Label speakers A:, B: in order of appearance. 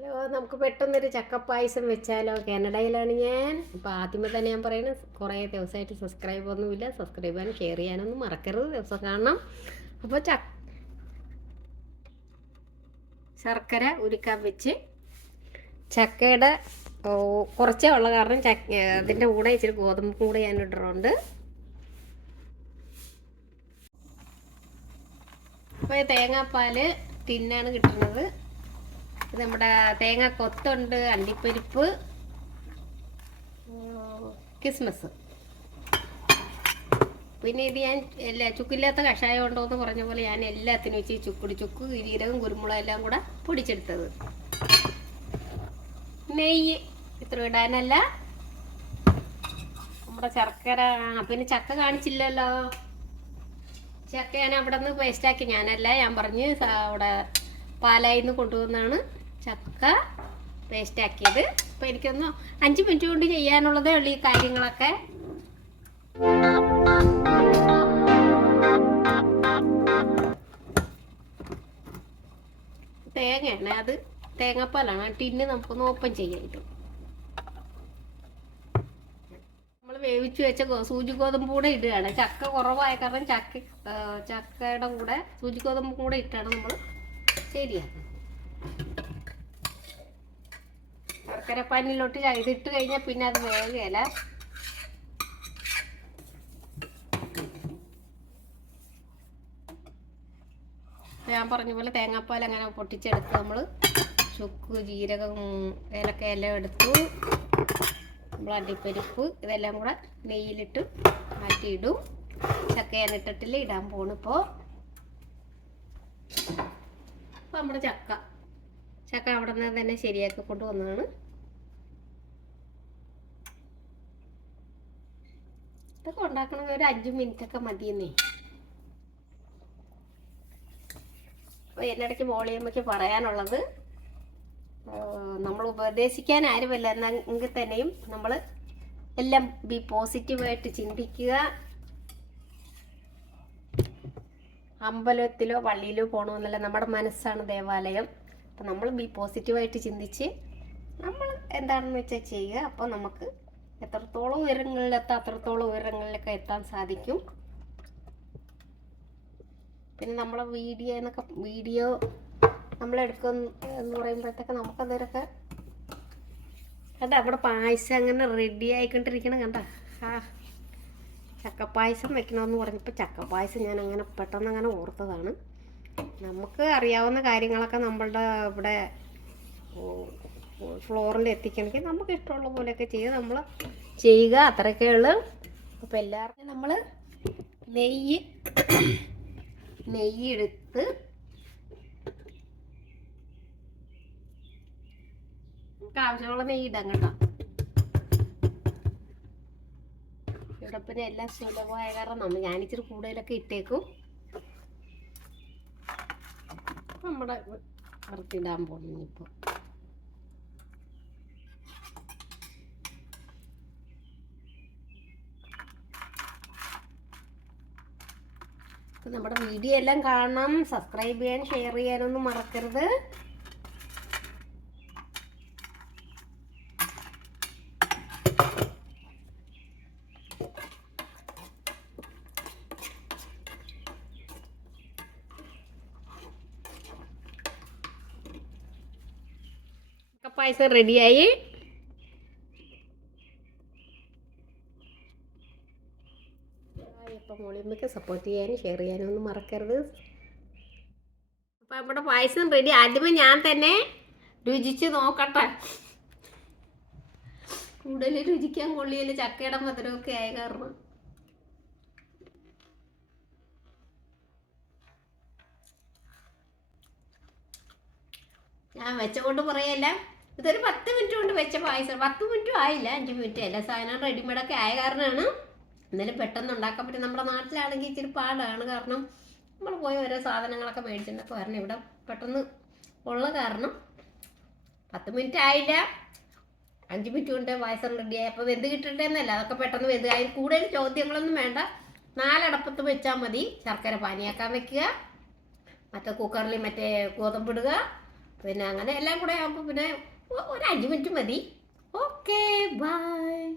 A: Hello നമുക്ക് പെട്ടെന്നൊരു ചക്കപ്പായസം വെച്ചാലോ? കാനഡയിലാണ് ഞാൻ. അപ്പോൾ ആദ്യമേ തന്നെ ഞാൻ പറയുന്നത് കുറേ ദിവസമായിട്ട് സബ്സ്ക്രൈബ് ഒന്നുമില്ല. സബ്സ്ക്രൈബ് ചെയ്യാനും ഷെയർ ചെയ്യാനൊന്നും മറക്കരുത്. ദിവസം കാണണം. അപ്പോൾ ച ശർക്കര ഉരുക്കാൻ വെച്ച് ചക്കയുടെ കുറച്ചേ ഉള്ള. കാരണം ചക്ക അതിന്റെ കൂടെ ഇച്ചിരി ഗോതമ്പ് കൂടെ ഞാൻ ഇട്ടിട്ടുണ്ട്. അപ്പോൾ തേങ്ങാപ്പാൽ ടിന്നാണ് കിട്ടുന്നത്. നമ്മുടെ തേങ്ങ കൊത്തുണ്ട് അണ്ടിപ്പരിപ്പ് ക്രിസ്മസ് പിന്നെ ഇത് ഞാൻ എല്ലാ ചുക്കില്ലാത്ത കഷായം ഉണ്ടോ എന്ന് പറഞ്ഞ പോലെ ഞാൻ എല്ലാത്തിനും വെച്ച് ചുക്കുടി ചുക്ക് ജീരകം കുരുമുളക് എല്ലാം കൂടെ പൊടിച്ചെടുത്തത്. നെയ്യ് ഇത്ര ഇടാനല്ല. നമ്മുടെ ശർക്കര പിന്നെ ചക്ക കാണിച്ചില്ലല്ലോ. ചക്ക ഞാൻ അവിടെ നിന്ന് പേസ്റ്റാക്കി ഞാനല്ല ഞാൻ പറഞ്ഞ് അവിടെ പാലായിന്ന് കൊണ്ടുവന്നാണ്. ചക്ക പേസ്റ്റ് പേസ്റ്റാക്കിയത് അപ്പൊ എനിക്കൊന്ന് അഞ്ച് മിനിറ്റ് കൊണ്ട് ചെയ്യാനുള്ളതേ ഉള്ളൂ ഈ കാര്യങ്ങളൊക്കെ. തേങ്ങയാണ് അത് തേങ്ങാപ്പാലാണ്. ടിന്ന് നമുക്കൊന്ന് ഓപ്പൺ കിട്ടും നമ്മൾ വേവിച്ചു വെച്ച സൂചി ഗോതമ്പ് കൂടെ ഇടുകയാണ്. ചക്ക കുറവായ കാരണം ചക്ക ചക്കയുടെ കൂടെ സൂചി കൂടെ ഇട്ടാണ് നമ്മൾ ശരിയാക്കുന്നത്. ശർക്കര പാനിലോട്ട് ച- ഇതിട്ട് കഴിഞ്ഞാൽ പിന്നെ അത് വേഗല ഞാൻ പറഞ്ഞ പോലെ തേങ്ങാപ്പാൽ അങ്ങനെ പൊട്ടിച്ചെടുത്ത് നമ്മൾ ചുക്ക് ജീരകം ഏലക്ക എല്ലാം എടുത്തു. നമ്മൾ അണ്ടിപ്പരിപ്പ് ഇതെല്ലാം കൂടെ നെയ്യിലിട്ട് മാറ്റിയിടും. ചക്ക ഇട്ടിട്ടില്ല ഇടാൻ പോണ് ഇപ്പോൾ നമ്മുടെ ചക്ക. ചക്ക അവിടെ നിന്ന് തന്നെ ശരിയാക്കി കൊണ്ടുവന്നതാണ് ഇതൊക്കെ ഉണ്ടാക്കണമെങ്കിൽ ഒരു അഞ്ച് മിനിറ്റ് ഒക്കെ മതിയെന്നേ. അപ്പോൾ എന്നിടയ്ക്ക് വോളിയമ്മയ്ക്ക് പറയാനുള്ളത് നമ്മൾ ഉപദേശിക്കാൻ ആരുമല്ല എന്നെങ്കിൽ തന്നെയും നമ്മൾ എല്ലാം ബി പോസിറ്റീവായിട്ട് ചിന്തിക്കുക. അമ്പലത്തിലോ പള്ളിയിലോ പോകണമെന്നല്ല നമ്മുടെ മനസ്സാണ് ദേവാലയം. അപ്പം നമ്മൾ ബി പോസിറ്റീവായിട്ട് ചിന്തിച്ച് നമ്മൾ എന്താണെന്ന് വെച്ചാൽ ചെയ്യുക. അപ്പോൾ നമുക്ക് എത്രത്തോളം ഉയരങ്ങളിലെത്താം അത്രത്തോളം ഉയരങ്ങളിലൊക്കെ എത്താൻ സാധിക്കും. പിന്നെ നമ്മളെ വീഡിയോ എന്നൊക്കെ വീഡിയോ നമ്മളെടുക്കും എന്ന് പറയുമ്പോഴത്തേക്ക് നമുക്കതൊരൊക്കെ കണ്ട? അവിടെ പായസം അങ്ങനെ റെഡി ആയിക്കൊണ്ടിരിക്കണം കണ്ട? ആ ചക്കപ്പായസം വെക്കണമെന്ന് പറഞ്ഞപ്പോൾ ചക്കപ്പായസം ഞാൻ അങ്ങനെ പെട്ടെന്ന് അങ്ങനെ ഓർത്തതാണ്. നമുക്ക് അറിയാവുന്ന കാര്യങ്ങളൊക്കെ നമ്മളുടെ ഇവിടെ ഫ്ലോറിൽ എത്തിക്കണമെങ്കിൽ നമുക്ക് ഇഷ്ടമുള്ള പോലെയൊക്കെ ചെയ്ത് നമ്മൾ ചെയ്യുക അത്രയൊക്കെ ഉള്ളു. അപ്പോൾ എല്ലാവർക്കും നമ്മൾ നെയ്യ് നെയ്യ് എടുത്ത് നമുക്ക് ആവശ്യമുള്ള നെയ്യ് ഇടാം കേട്ടോ. ഇവിടെ പിന്നെ എല്ലാം സുലഭമായ കാരണം നമ്മൾ ഞാനിച്ചിരി കൂടുതലൊക്കെ ഇട്ടേക്കും. നമ്മുടെ വറുത്തിടാൻ പോകുന്നു ഇപ്പോൾ അപ്പോൾ നമ്മുടെ വീഡിയോ എല്ലാം കാണണം സബ്സ്ക്രൈബ് ചെയ്യാൻ ഷെയർ ചെയ്യാനൊന്നും മറക്കരുത് പായസം റെഡിയായി ഇപ്പം മോളിയമ്മയ്ക്ക് സപ്പോർട്ട് ചെയ്യാനും ഷെയർ ചെയ്യാനും ഒന്നും മറക്കരുത്. അപ്പോൾ നമ്മുടെ പായസം റെഡി ആദ്യമേ ഞാൻ തന്നെ രുചിച്ച് നോക്കട്ടെ. കൂടുതൽ രുചിക്കാൻ കൊള്ളിയല്ല ചക്കയുടെ മധുരമൊക്കെ ആയ കാരണം. ഞാൻ വെച്ചുകൊണ്ട് പറയല്ല. ഇതൊരു പത്ത് മിനിറ്റ് കൊണ്ട് വെച്ച പായസം. പത്ത് മിനിറ്റും ആയില്ല. അഞ്ച് മിനിറ്റ് അല്ല. സാധനം റെഡിമെയ്ഡൊക്കെ ആയ കാരണമാണ് എന്നാലും പെട്ടെന്ന് ഉണ്ടാക്കാൻ പറ്റും. നമ്മുടെ നാട്ടിലാണെങ്കിൽ ഇച്ചിരി പാടാണ്. കാരണം നമ്മൾ പോയി ഓരോ സാധനങ്ങളൊക്കെ മേടിച്ചിട്ടുണ്ട് അപ്പോൾ കാരണം ഇവിടെ പെട്ടെന്ന് ഉള്ള കാരണം പത്ത് മിനിറ്റ് ആയില്ല. അഞ്ച് മിനിറ്റ് കൊണ്ട് പായസം റെഡിയായി അപ്പോൾ വെന്ത് കിട്ടേണ്ടതെന്നല്ല അതൊക്കെ പെട്ടെന്ന് വെന്ത്. അതിൽ കൂടുതൽ ചോദ്യങ്ങളൊന്നും വേണ്ട. നാലടപ്പത്ത് വെച്ചാൽ മതി. ശർക്കര പാനിയാക്കാൻ വെക്കുക. മറ്റേ കുക്കറിൽ മറ്റേ ഗോതമ്പിടുക പിന്നെ അങ്ങനെ എല്ലാം കൂടെ ആകുമ്പോൾ പിന്നെ ഒരു അഞ്ച് മിനിറ്റ് മതി. Okay bye